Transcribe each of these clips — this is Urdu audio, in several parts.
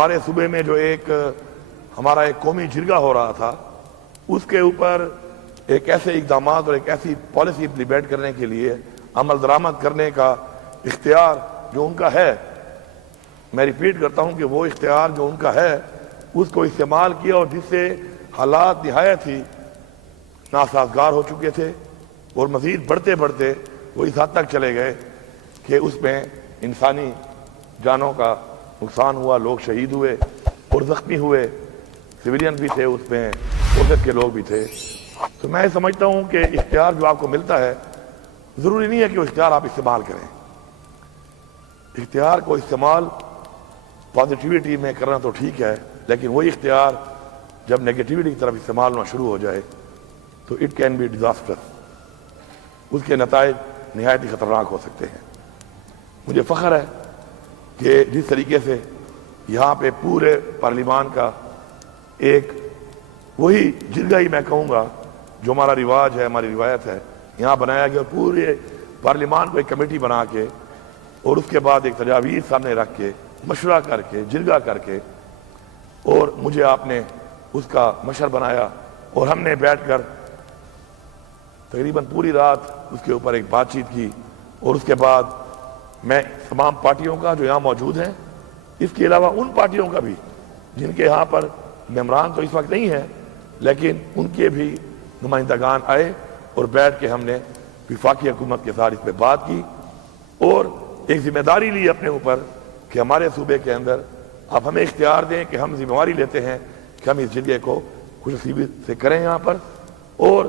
ہمارے صوبے میں جو ہمارا ایک قومی جرگہ ہو رہا تھا، اس کے اوپر ایک ایسے اقدامات اور ایک ایسی پالیسی امپلیمنٹ کرنے کے لیے عمل درآمد کرنے کا اختیار جو ان کا ہے، میں ریپیٹ کرتا ہوں کہ وہ اختیار جو ان کا ہے اس کو استعمال کیا، اور جس سے حالات نہایت ہی ناسازگار ہو چکے تھے اور مزید بڑھتے بڑھتے وہ اس حد تک چلے گئے کہ اس میں انسانی جانوں کا نقصان ہوا، لوگ شہید ہوئے اور زخمی ہوئے، سویلین بھی تھے اس میں، فورسز کے لوگ بھی تھے۔ تو میں سمجھتا ہوں کہ اختیار جو آپ کو ملتا ہے ضروری نہیں ہے کہ وہ اختیار آپ استعمال کریں۔ اختیار کو استعمال پازیٹیوٹی میں کرنا تو ٹھیک ہے، لیکن وہی اختیار جب نیگیٹیوٹی کی طرف استعمال ہونا شروع ہو جائے تو اٹ کین بی ڈیزاسٹر، اس کے نتائج نہایت ہی خطرناک ہو سکتے ہیں۔ مجھے فخر ہے کہ جس طریقے سے یہاں پہ پورے پارلیمان کا ایک وہی جرگہ ہی میں کہوں گا جو ہمارا رواج ہے، ہماری روایت ہے، یہاں بنایا گیا، پورے پارلیمان کو ایک کمیٹی بنا کے اور اس کے بعد ایک تجاویز سامنے رکھ کے مشورہ کر کے جرگہ کر کے، اور مجھے آپ نے اس کا مشر بنایا اور ہم نے بیٹھ کر تقریباً پوری رات اس کے اوپر ایک بات چیت کی، اور اس کے بعد میں تمام پارٹیوں کا جو یہاں موجود ہیں، اس کے علاوہ ان پارٹیوں کا بھی جن کے یہاں پر ممبران تو اس وقت نہیں ہیں لیکن ان کے بھی نمائندگان آئے اور بیٹھ کے ہم نے وفاقی حکومت کے ساتھ اس پہ بات کی اور ایک ذمہ داری لی اپنے اوپر کہ ہمارے صوبے کے اندر آپ ہمیں اختیار دیں کہ ہم ذمہ داری لیتے ہیں کہ ہم اس جرگے کو خوش نصیبی سے کریں یہاں پر، اور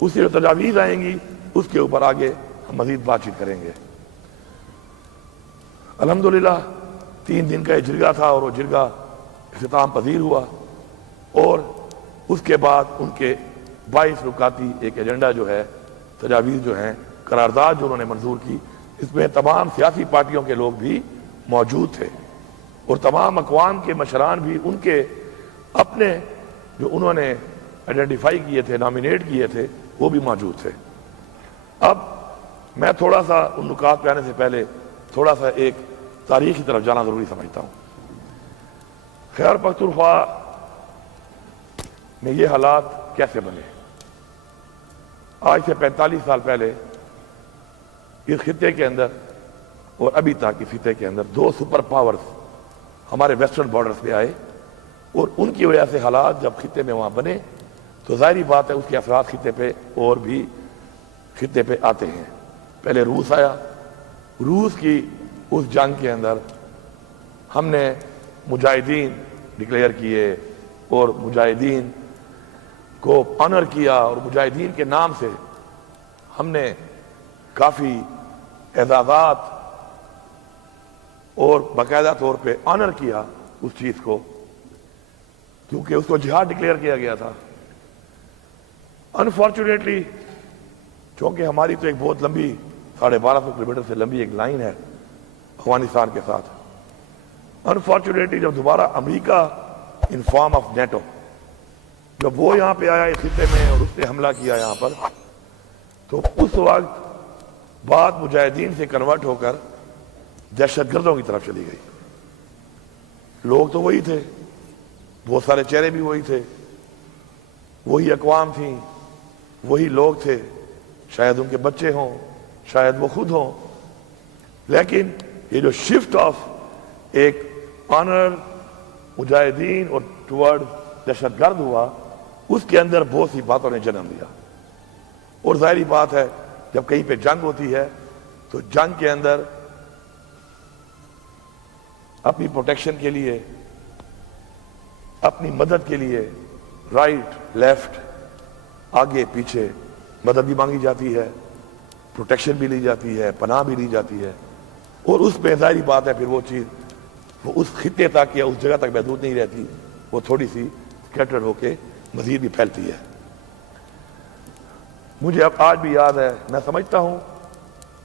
اس سے جو تجاویز آئیں گی اس کے اوپر آگے ہم مزید بات چیت کریں گے۔ الحمدللہ 3 دن کا یہ جرگہ تھا اور وہ جرگہ اختتام پذیر ہوا، اور اس کے بعد ان کے 22 نکاتی ایک ایجنڈا جو ہے، تجاویز جو ہیں، قرارداد جو انہوں نے منظور کی، اس میں تمام سیاسی پارٹیوں کے لوگ بھی موجود تھے اور تمام اقوام کے مشران بھی ان کے اپنے جو انہوں نے آئیڈینٹیفائی کیے تھے، نامینیٹ کیے تھے، وہ بھی موجود تھے۔ اب میں تھوڑا سا ان نکات پہ آنے سے پہلے تھوڑا سا ایک تاریخ کی طرف جانا ضروری سمجھتا ہوں۔ خیبر پختونخوا میں یہ حالات کیسے بنے؟ آج سے 45 سال پہلے اس خطے کے اندر اور ابھی تک اس خطے کے اندر 2 سپر پاورز ہمارے ویسٹرن بارڈرز پہ آئے، اور ان کی وجہ سے حالات جب خطے میں وہاں بنے تو ظاہری بات ہے اس کے اثرات خطے پہ اور بھی خطے پہ آتے ہیں۔ پہلے روس آیا، روس کی اس جنگ کے اندر ہم نے مجاہدین ڈکلیئر کیے اور مجاہدین کو آنر کیا، اور مجاہدین کے نام سے ہم نے کافی اعزازات اور باقاعدہ طور پہ آنر کیا اس چیز کو، کیونکہ اس کو جہاد ڈکلیئر کیا گیا تھا۔ انفارچونیٹلی چونکہ ہماری تو ایک بہت لمبی 1250 کلومیٹر سے لمبی ایک لائن ہے افغانستان کے ساتھ، انفارچونیٹلی جب دوبارہ امریکہ ان فارم آف نیٹو جب وہ یہاں پہ آیا اس خطے میں اور اس نے حملہ کیا یہاں پر، تو اس وقت بات مجاہدین سے کنورٹ ہو کر دہشت گردوں کی طرف چلی گئی۔ لوگ تو وہی تھے، بہت سارے چہرے بھی وہی تھے، وہی اقوام تھیں، وہی لوگ تھے، شاید ان کے بچے ہوں، شاید وہ خود ہوں، لیکن یہ جو شفٹ آف ایک آنر مجاہدین اور ٹورڈ دہشت گرد ہوا، اس کے اندر بہت سی باتوں نے جنم دیا۔ اور ظاہری بات ہے جب کہیں پہ جنگ ہوتی ہے تو جنگ کے اندر اپنی پروٹیکشن کے لیے، اپنی مدد کے لیے رائٹ لیفٹ آگے پیچھے مدد بھی مانگی جاتی ہے، پروٹیکشن بھی لی جاتی ہے، پناہ بھی لی جاتی ہے، اور اس پہ ظاہری بات ہے پھر وہ چیز وہ اس خطے تک یا اس جگہ تک محدود نہیں رہتی، وہ تھوڑی سی اسکیٹرڈ ہو کے مزید بھی پھیلتی ہے۔ مجھے اب آج بھی یاد ہے، میں سمجھتا ہوں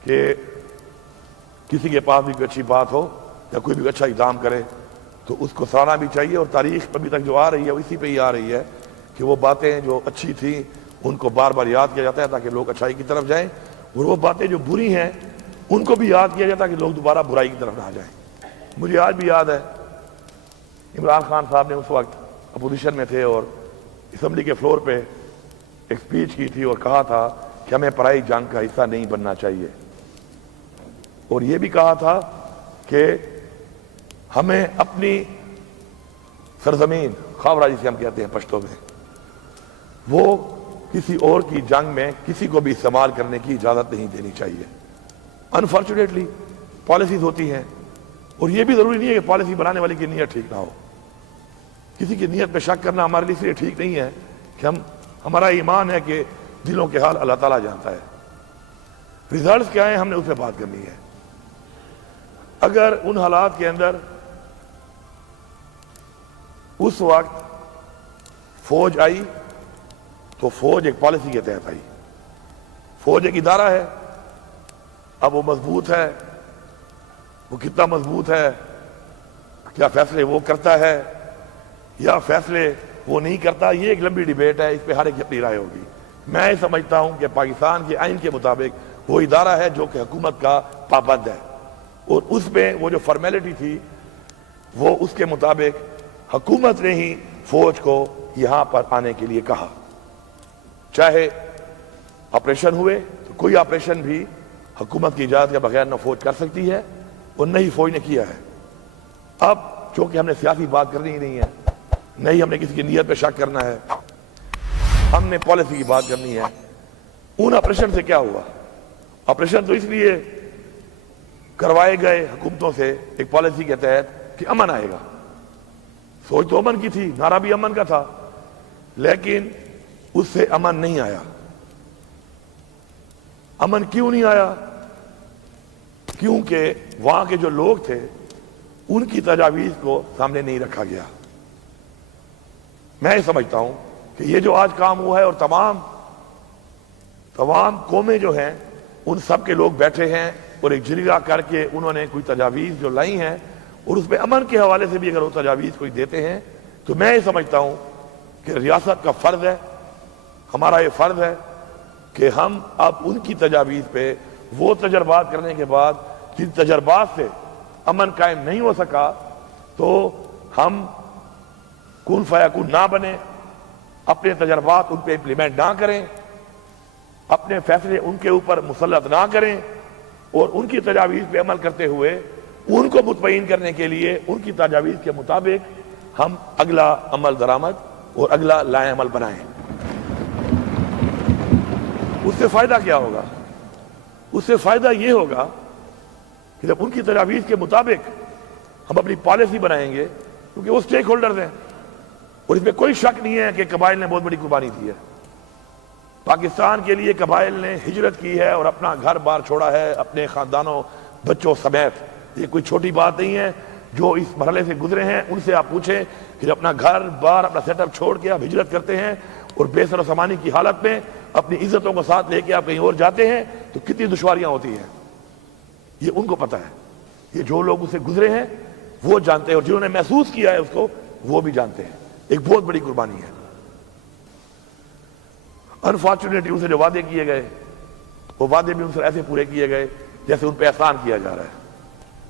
کہ کسی کے پاس بھی کوئی اچھی بات ہو یا کوئی بھی اچھا اقدام کرے تو اس کو سراہنا بھی چاہیے، اور تاریخ ابھی تک جو آ رہی ہے وہ اسی پہ ہی آ رہی ہے کہ وہ باتیں جو اچھی تھیں ان کو بار بار یاد کیا جاتا ہے تاکہ لوگ اچھائی کی طرف جائیں، اور وہ باتیں جو بری ہیں ان کو بھی یاد کیا جاتا ہے کہ لوگ دوبارہ برائی کی طرف نہ جائیں۔ مجھے آج بھی یاد ہے عمران خان صاحب نے اس وقت اپوزیشن میں تھے اور اسمبلی کے فلور پہ ایک سپیچ کی تھی اور کہا تھا کہ ہمیں پرائی جنگ کا حصہ نہیں بننا چاہیے، اور یہ بھی کہا تھا کہ ہمیں اپنی سرزمین خاورہ جسے ہم کہتے ہیں پشتو میں، وہ کسی اور کی جنگ میں کسی کو بھی استعمال کرنے کی اجازت نہیں دینی چاہیے۔ انفارچونیٹلی پالیسیز ہوتی ہیں، اور یہ بھی ضروری نہیں ہے کہ پالیسی بنانے والے کی نیت ٹھیک نہ ہو۔ کسی کی نیت پہ شک کرنا ہمارے لیے اس لیے ٹھیک نہیں ہے کہ ہمارا ایمان ہے کہ دلوں کے حال اللہ تعالیٰ جانتا ہے۔ ریزلٹس کیا ہیں، ہم نے اس پہ بات کرنی ہے۔ اگر ان حالات کے اندر اس وقت فوج آئی تو فوج ایک پالیسی کے تحت آئی۔ فوج ایک ادارہ ہے، اب وہ مضبوط ہے، وہ کتنا مضبوط ہے، کیا فیصلے وہ کرتا ہے یا فیصلے وہ نہیں کرتا، یہ ایک لمبی ڈیبیٹ ہے، اس پہ ہر ایک اپنی رائے ہوگی۔ میں یہ سمجھتا ہوں کہ پاکستان کے آئین کے مطابق وہ ادارہ ہے جو کہ حکومت کا پابند ہے، اور اس میں وہ جو فارمیلٹی تھی وہ اس کے مطابق حکومت نے ہی فوج کو یہاں پر آنے کے لیے کہا۔ چاہے آپریشن ہوئے تو کوئی آپریشن بھی حکومت کی اجازت کے بغیر نہ فوج کر سکتی ہے اور نہ ہی فوج نے کیا ہے۔ اب چونکہ ہم نے سیاسی بات کرنی ہی نہیں ہے، نہ ہی ہم نے کسی کی نیت پہ شک کرنا ہے، ہم نے پالیسی کی بات کرنی ہے۔ ان آپریشن سے کیا ہوا؟ آپریشن تو اس لیے کروائے گئے حکومتوں سے ایک پالیسی کے تحت کہ امن آئے گا۔ سوچ تو امن کی تھی، نعرہ بھی امن کا تھا، لیکن اس سے امن نہیں آیا۔ امن کیوں نہیں آیا؟ کیونکہ وہاں کے جو لوگ تھے ان کی تجاویز کو سامنے نہیں رکھا گیا۔ میں یہ سمجھتا ہوں کہ یہ جو آج کام ہوا ہے، اور تمام قومیں جو ہیں ان سب کے لوگ بیٹھے ہیں اور ایک جرگہ کر کے انہوں نے کوئی تجاویز جو لائی ہیں، اور اس پہ امن کے حوالے سے بھی اگر وہ تجاویز کوئی دیتے ہیں تو میں یہ سمجھتا ہوں کہ ریاست کا فرض ہے، ہمارا یہ فرض ہے کہ ہم اب ان کی تجاویز پہ وہ تجربات کرنے کے بعد جن تجربات سے امن قائم نہیں ہو سکا تو ہم کن فیکون نہ بنے، اپنے تجربات ان پہ امپلیمنٹ نہ کریں، اپنے فیصلے ان کے اوپر مسلط نہ کریں، اور ان کی تجاویز پہ عمل کرتے ہوئے ان کو مطمئن کرنے کے لیے ان کی تجاویز کے مطابق ہم اگلا عمل درآمد اور اگلا لائے عمل بنائیں۔ اس سے فائدہ کیا ہوگا؟ اس سے فائدہ یہ ہوگا کہ جب ان کی تجاویز کے مطابق ہم اپنی پالیسی بنائیں گے، کیونکہ وہ سٹیک ہولڈرز ہیں، اور اس میں کوئی شک نہیں ہے کہ قبائل نے بہت بڑی قربانی دی ہے۔ پاکستان کے لیے قبائل نے ہجرت کی ہے اور اپنا گھر بار چھوڑا ہے اپنے خاندانوں بچوں سمیت۔ یہ کوئی چھوٹی بات نہیں ہے۔ جو اس مرحلے سے گزرے ہیں ان سے آپ پوچھیں کہ اپنا گھر بار اپنا سیٹ اپ چھوڑ کے آپ ہجرت کرتے ہیں اور بے سر و سامانی کی حالت میں اپنی عزتوں کو ساتھ لے کے آپ کہیں اور جاتے ہیں تو کتنی دشواریاں ہوتی ہیں، یہ ان کو پتہ ہے۔ یہ جو لوگ اسے گزرے ہیں وہ جانتے ہیں، اور جنہوں نے محسوس کیا ہے اس کو وہ بھی جانتے ہیں۔ ایک بہت بڑی قربانی ہے۔ انفارچونیٹلی ان سے جو وعدے کیے گئے وہ وعدے بھی ان سے ایسے پورے کیے گئے جیسے ان پہ احسان کیا جا رہا ہے۔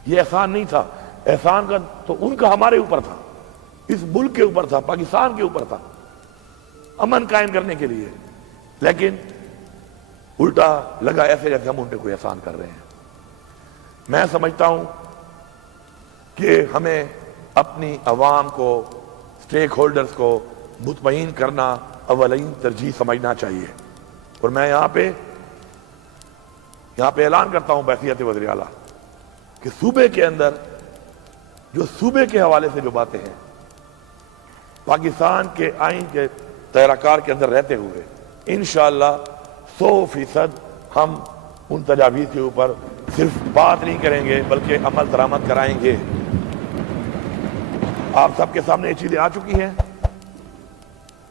یہ احسان نہیں تھا، احسان کا تو ان کا ہمارے اوپر تھا، اس ملک کے اوپر تھا، پاکستان کے اوپر تھا، امن قائم کرنے کے لیے، لیکن الٹا لگا ایسے جیسے ہم ان پہ کوئی احسان کر رہے ہیں۔ میں سمجھتا ہوں کہ ہمیں اپنی عوام کو، سٹیک ہولڈرز کو مطمئن کرنا اولین ترجیح سمجھنا چاہیے، اور میں یہاں پہ اعلان کرتا ہوں بحیثیت وزیر اعلیٰ کہ صوبے کے اندر جو صوبے کے حوالے سے جو باتیں ہیں پاکستان کے آئین کے دائرہ کار کے اندر رہتے ہوئے انشاءاللہ 100% ہم ان تجاویز کے اوپر صرف بات نہیں کریں گے بلکہ عمل درآمد کرائیں گے۔ آپ سب کے سامنے یہ چیزیں آ چکی ہیں،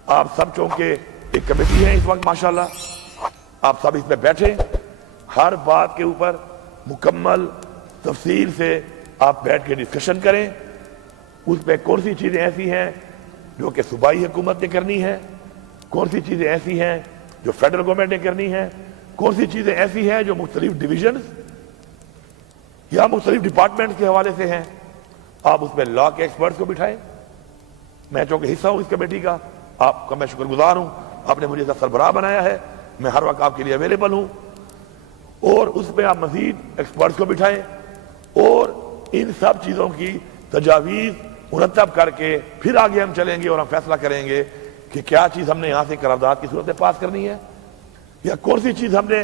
آپ سب چونکہ ایک کمیٹی ہے اس وقت ماشاءاللہ، آپ سب اس میں بیٹھیں، ہر بات کے اوپر مکمل تفصیل سے آپ بیٹھ کے ڈسکشن کریں، اس پہ کون سی چیزیں ایسی ہیں جو کہ صوبائی حکومت نے کرنی ہے، کون سی چیزیں ایسی ہیں جو فیڈرل گورنمنٹ نے کرنی ہے، کون سی چیزیں ایسی ہیں جو مختلف ڈویژنز یا مختلف ڈپارٹمنٹ کے حوالے سے ہیں۔ آپ اس میں لا کے ایکسپرٹس کو بٹھائیں، میں چونکہ حصہ ہوں اس کمیٹی کا، آپ کا میں شکر گزار ہوں، آپ نے مجھے سربراہ بنایا ہے، میں ہر وقت آپ کے لیے اویلیبل ہوں، اور اس میں آپ مزید ایکسپرٹس کو بٹھائیں اور ان سب چیزوں کی تجاویز مرتب کر کے پھر آگے ہم چلیں گے اور ہم فیصلہ کریں گے کہ کیا چیز ہم نے یہاں سے قرارداد کی صورت میں پاس کرنی ہے، یا کون سی چیز ہم نے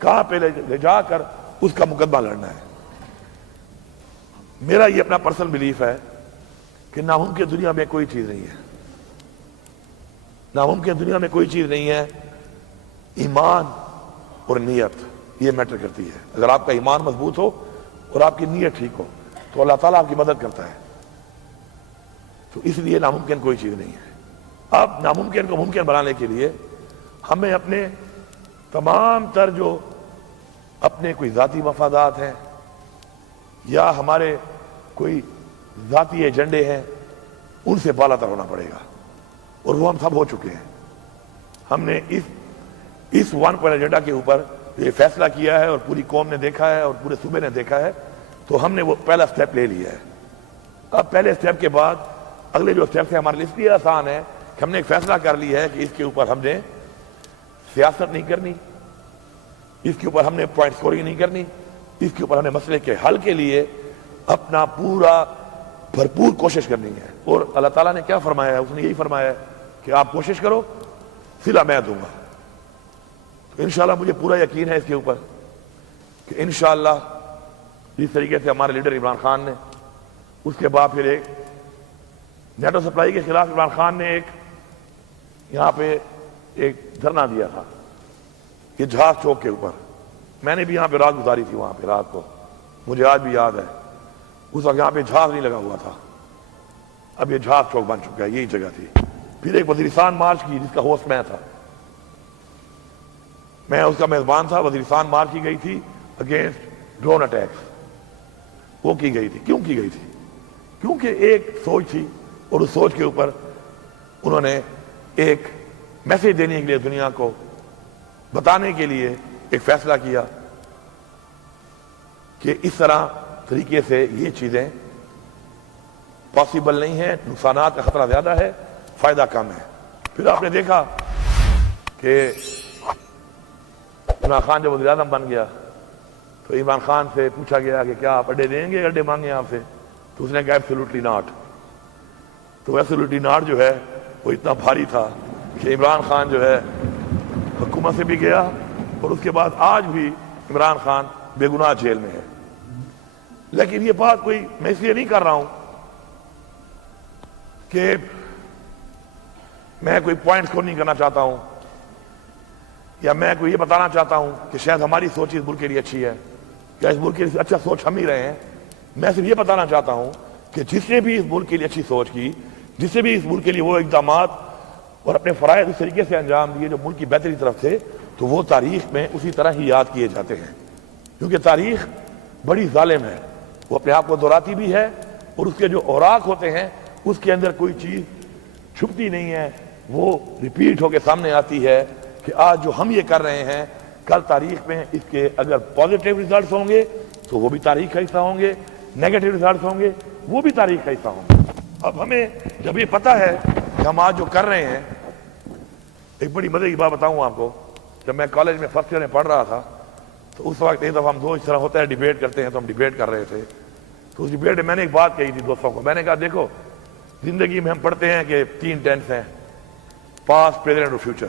کہاں پہ لے جا کر اس کا مقدمہ لڑنا ہے۔ میرا یہ اپنا پرسنل بلیف ہے کہ ناممکن دنیا میں کوئی چیز نہیں ہے، ناممکن دنیا میں کوئی چیز نہیں ہے، ایمان اور نیت یہ میٹر کرتی ہے۔ اگر آپ کا ایمان مضبوط ہو اور آپ کی نیت ٹھیک ہو تو اللہ تعالیٰ آپ کی مدد کرتا ہے، تو اس لیے ناممکن کوئی چیز نہیں ہے۔ اب ناممکن کو ممکن بنانے کے لیے ہمیں اپنے تمام تر جو اپنے کوئی ذاتی مفادات ہیں یا ہمارے کوئی ذاتی ایجنڈے ہیں ان سے بالا تر ہونا پڑے گا، اور وہ ہم سب ہو چکے ہیں۔ ہم نے اس ون پوائنٹ ایجنڈا کے اوپر یہ فیصلہ کیا ہے اور پوری قوم نے دیکھا ہے اور پورے صوبے نے دیکھا ہے، تو ہم نے وہ پہلا سٹیپ لے لیا ہے۔ اب پہلے سٹیپ کے بعد اگلے جو سٹیپ ہے ہمارے لیے اس لیے آسان ہے کہ ہم نے ایک فیصلہ کر لیا ہے کہ اس کے اوپر ہم نے سیاست نہیں کرنی، اس کے اوپر ہم نے پوائنٹ سکورنگ نہیں کرنی، اس کے اوپر ہم نے مسئلے کے حل کے لیے اپنا پورا بھرپور کوشش کرنی ہے۔ اور اللہ تعالیٰ نے کیا فرمایا ہے؟ اس نے یہی فرمایا ہے کہ آپ کوشش کرو، صلہ میں دوں گا۔ تو انشاءاللہ مجھے پورا یقین ہے اس کے اوپر کہ انشاءاللہ جس طریقے سے ہمارے لیڈر عمران خان نے، اس کے بعد پھر ایک نیٹو سپلائی کے خلاف عمران خان نے ایک یہاں پہ ایک دھرنا دیا تھا کہ جہاز چوک کے اوپر، میں نے بھی یہاں پہ رات گزاری تھی، وہاں پہ رات کو مجھے آج بھی یاد ہے، اس وقت یہاں پہ جہاز نہیں لگا ہوا تھا، اب یہ جہاز چوک بن چکا ہے، یہی جگہ تھی۔ پھر ایک وزیرستان مارچ کی جس کا ہوسٹ میں تھا، میں اس کا میزبان تھا، وزیرستان مارچ کی گئی تھی اگینسٹ ڈرون اٹیکس، وہ کی گئی تھی۔ کیوں کی گئی تھی؟ کیونکہ ایک سوچ تھی اور اس سوچ کے اوپر انہوں نے ایک میسج دینے کے لیے دنیا کو بتانے کے لیے ایک فیصلہ کیا کہ اس طرح طریقے سے یہ چیزیں پاسبل نہیں ہیں، نقصانات کا خطرہ زیادہ ہے، فائدہ کم ہے۔ پھر آپ نے دیکھا کہ عمران خان جب وزیر اعظم بن گیا تو عمران خان سے پوچھا گیا کہ کیا آپ اڈے دیں گے، اڈے مانگے آپ سے؟ تو اس نے کہا ایبسولوٹلی ناٹ۔ تو ایبسولوٹلی ناٹ جو ہے وہ اتنا بھاری تھا کہ عمران خان جو ہے حکومت سے بھی گیا، اور اس کے بعد آج بھی عمران خان بے گناہ جیل میں ہے۔ لیکن یہ بات کوئی میں اس لیے نہیں کر رہا ہوں کہ میں کوئی پوائنٹ اسکور نہیں کرنا چاہتا ہوں، یا میں کوئی یہ بتانا چاہتا ہوں کہ شاید ہماری سوچ اس ملک کے لیے اچھی ہے، یا اس ملک کے لیے اچھا سوچ ہم ہی رہے ہیں۔ میں صرف یہ بتانا چاہتا ہوں کہ جس نے بھی اس ملک کے لیے اچھی سوچ کی، جس نے بھی اس ملک کے لیے وہ اقدامات اور اپنے فرائض اس طریقے سے انجام دیے جو ملک کی بہتری طرف تھے، تو وہ تاریخ میں اسی طرح ہی یاد کیے جاتے ہیں، کیونکہ تاریخ بڑی ظالم ہے، وہ اپنے آپ کو دہراتی بھی ہے، اور اس کے جو اوراق ہوتے ہیں اس کے اندر کوئی چیز چھپتی نہیں ہے، وہ ریپیٹ ہو کے سامنے آتی ہے کہ آج جو ہم یہ کر رہے ہیں کل تاریخ میں اس کے اگر پازیٹیو ریزلٹس ہوں گے تو وہ بھی تاریخ کا حصہ ہوں گے، نیگیٹو ریزلٹس ہوں گے وہ بھی تاریخ کا حصہ ہوں گے۔ اب ہمیں جب یہ پتہ ہے کہ ہم آج جو کر رہے ہیں، ایک بڑی مزے کی بات بتاؤں آپ کو، جب میں کالج میں فرسٹ ایئر میں پڑھ رہا تھا تو اس وقت ایک دفعہ ہم دو اس طرح ہوتا ہے ڈیبیٹ کرتے ہیں، تو ہم ڈیبیٹ کر رہے تھے، تو اس ڈیبیٹ میں نے ایک بات کہی تھی دوستوں کو، میں نے کہا دیکھو زندگی میں ہم پڑھتے ہیں کہ 3 ٹینس ہیں، پاسٹ، پریزنٹ اور فیوچر،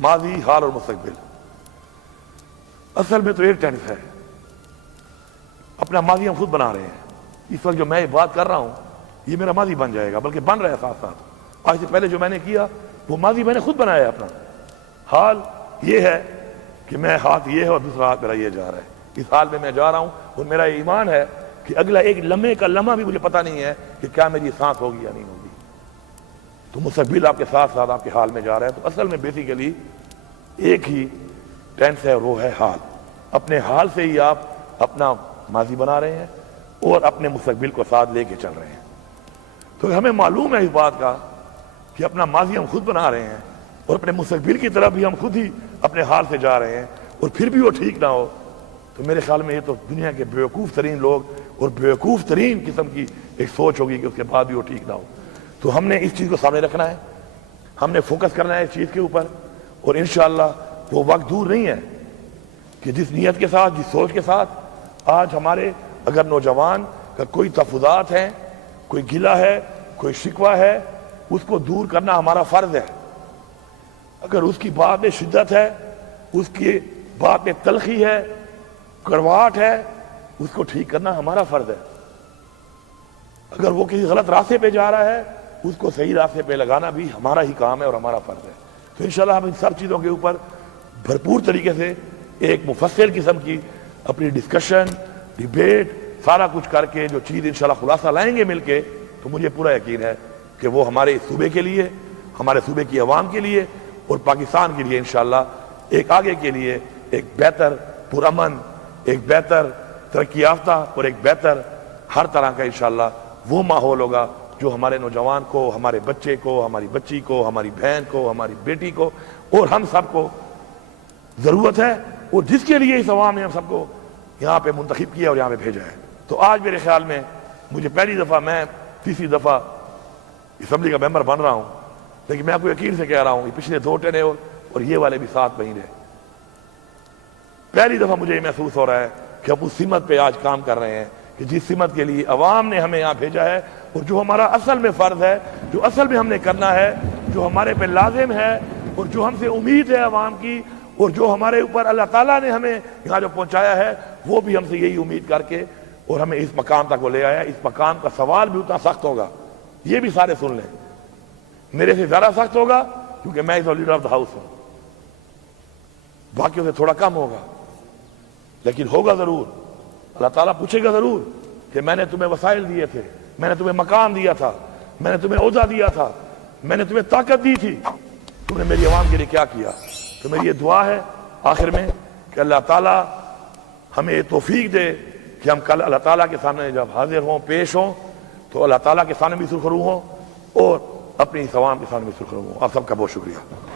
ماضی، حال اور مستقبل۔ اصل میں تو ایک ٹینس ہے، اپنا ماضی ہم خود بنا رہے ہیں۔ اس وقت جو میں یہ بات کر رہا ہوں یہ میرا ماضی بن جائے گا، بلکہ بن رہا ہے ساتھ ساتھ۔ آج سے پہلے جو میں نے کیا وہ ماضی میں نے خود بنایا ہے اپنا۔ حال یہ ہے کہ میں ہاتھ یہ ہے اور دوسرا ہاتھ میرا یہ جا رہا ہے، اس حال میں میں جا رہا ہوں، اور میرا یہ ایمان ہے کہ اگلا ایک لمحے کا لمحہ بھی مجھے پتہ نہیں ہے کہ کیا میری سانس ہوگی یا نہیں ہوگی۔ تو مستقبل آپ کے ساتھ ساتھ آپ کے حال میں جا رہا ہے۔ تو اصل میں بیسیکلی ایک ہی ٹینس ہے اور وہ ہے حال۔ اپنے حال سے ہی آپ اپنا ماضی بنا رہے ہیں اور اپنے مستقبل کو ساتھ لے کے چل رہے ہیں۔ تو ہمیں معلوم ہے اس بات کا کہ اپنا ماضی ہم خود بنا رہے ہیں اور اپنے مستقبل کی طرف بھی ہم خود ہی اپنے حال سے جا رہے ہیں، اور پھر بھی وہ ٹھیک نہ ہو تو میرے خیال میں یہ تو دنیا کے بیوقوف ترین لوگ اور بیوقوف ترین قسم کی ایک سوچ ہوگی کہ اس کے بعد بھی وہ ٹھیک نہ ہو۔ تو ہم نے اس چیز کو سامنے رکھنا ہے, ہم نے فوکس کرنا ہے اس چیز کے اوپر, اور انشاءاللہ وہ وقت دور نہیں ہے کہ جس نیت کے ساتھ, جس سوچ کے ساتھ آج ہمارے اگر نوجوان کا کوئی تفضات ہے, کوئی گلہ ہے, کوئی شکوہ ہے, اس کو دور کرنا ہمارا فرض ہے. اگر اس کی بات میں شدت ہے, اس کی بات میں تلخی ہے, کڑواہٹ ہے, اس کو ٹھیک کرنا ہمارا فرض ہے. اگر وہ کسی غلط راستے پہ جا رہا ہے, اس کو صحیح راستے پہ لگانا بھی ہمارا ہی کام ہے اور ہمارا فرض ہے. تو انشاءاللہ ہم ان سب چیزوں کے اوپر بھرپور طریقے سے ایک مفصل قسم کی اپنی ڈسکشن, ڈیبیٹ, سارا کچھ کر کے جو چیز انشاءاللہ خلاصہ لائیں گے مل کے, تو مجھے پورا یقین ہے کہ وہ ہمارے صوبے کے لیے, ہمارے صوبے کی عوام کے لیے اور پاکستان کے لیے انشاءاللہ ایک آگے کے لیے ایک بہتر پرامن, ایک بہتر ترقی یافتہ اور ایک بہتر ہر طرح کا انشاءاللہ وہ ماحول ہوگا جو ہمارے نوجوان کو, ہمارے بچے کو, ہماری بچی کو, ہماری بہن کو, ہماری بیٹی کو اور ہم سب کو ضرورت ہے, اور جس کے لیے اس عوام نے ہم سب کو یہاں پہ منتخب کیا اور یہاں پہ بھیجا ہے. تو آج میرے خیال میں مجھے پہلی دفعہ, میں تیسری دفعہ اسمبلی کا ممبر بن رہا ہوں, لیکن میں آپ کو یقین سے کہہ رہا ہوں کہ پچھلے 2 ٹینیور اور یہ والے بھی 7 مہینے پہلی دفعہ مجھے یہ محسوس ہو رہا ہے کہ ہم اس سمت پہ آج کام کر رہے ہیں کہ جس سمت کے لیے عوام نے ہمیں یہاں بھیجا ہے, اور جو ہمارا اصل میں فرض ہے, جو اصل میں ہم نے کرنا ہے, جو ہمارے پہ لازم ہے, اور جو ہم سے امید ہے عوام کی, اور جو ہمارے اوپر اللہ تعالیٰ نے ہمیں یہاں جو پہنچایا ہے, وہ بھی ہم سے یہی امید کر کے اور ہمیں اس مقام تک وہ لے آیا. اس مقام کا سوال بھی اتنا سخت ہوگا, یہ بھی سارے سن لیں, میرے سے زیادہ سخت ہوگا کیونکہ میں لیڈر آف دا ہاؤس ہوں, باقیوں سے تھوڑا کم ہوگا, لیکن ہوگا ضرور. اللہ تعالیٰ پوچھے گا ضرور کہ میں نے تمہیں وسائل دیے تھے, میں نے تمہیں مقام دیا تھا, میں نے تمہیں عہدہ دیا تھا, میں نے تمہیں طاقت دی تھی, تم نے میری عوام کے لیے کیا کیا. تو میری یہ دعا ہے آخر میں کہ اللہ تعالیٰ ہمیں یہ توفیق دے کہ ہم کل اللہ تعالیٰ کے سامنے جب حاضر ہوں, پیش ہوں, تو اللہ تعالیٰ کے سامنے بھی سرخرو ہوں اور اپنی عوام کے سامنے بھی سرخرو ہوں. آپ سب کا بہت شکریہ.